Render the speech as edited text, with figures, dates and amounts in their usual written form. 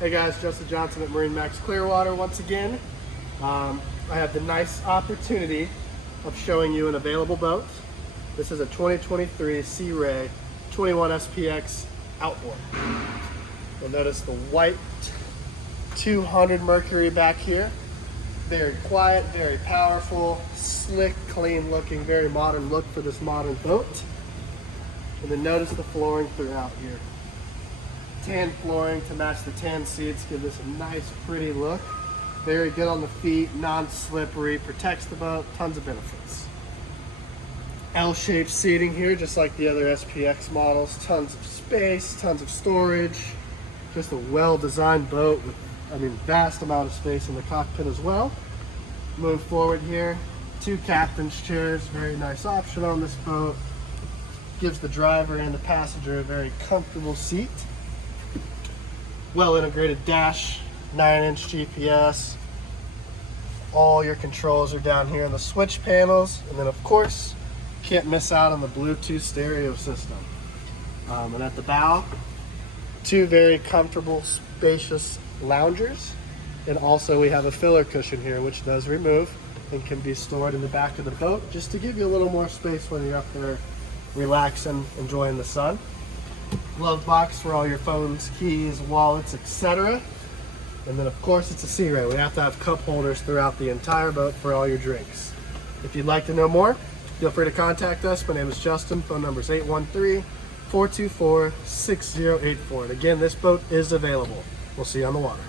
Hey guys, Justin Johnson at MarineMax Clearwater once again. I have the nice opportunity of showing you an available boat. This is a 2023 Sea Ray 21 SPX outboard. You'll notice the white 200 Mercury back here. Very quiet, very powerful, slick, clean looking, very modern look for this modern boat. And then notice the flooring throughout here. Tan flooring to match the tan seats, give this a nice pretty look. Very good on the feet, non-slippery, protects the boat, tons of benefits. L-shaped seating here, just like the other SPX models. Tons of space, tons of storage. Just a well-designed boat with, vast amount of space in the cockpit as well. Move forward here, 2 captain's chairs, very nice option on this boat. Gives the driver and the passenger a very comfortable seat. Well integrated dash, 9-inch GPS. All your controls are down here in the switch panels. And then of course, can't miss out on the Bluetooth stereo system. And at the bow, 2 very comfortable, spacious loungers. And also we have a filler cushion here, which does remove and can be stored in the back of the boat, just to give you a little more space when you're up there relaxing, enjoying the sun. Glove box for all your phones, keys, wallets, etc. And then of course it's a Sea Ray. We have to have cup holders throughout the entire boat for all your drinks. If you'd like to know more, feel free to contact us. My name is Justin. Phone number is 813-424-6084. And again, this boat is available. We'll see you on the water.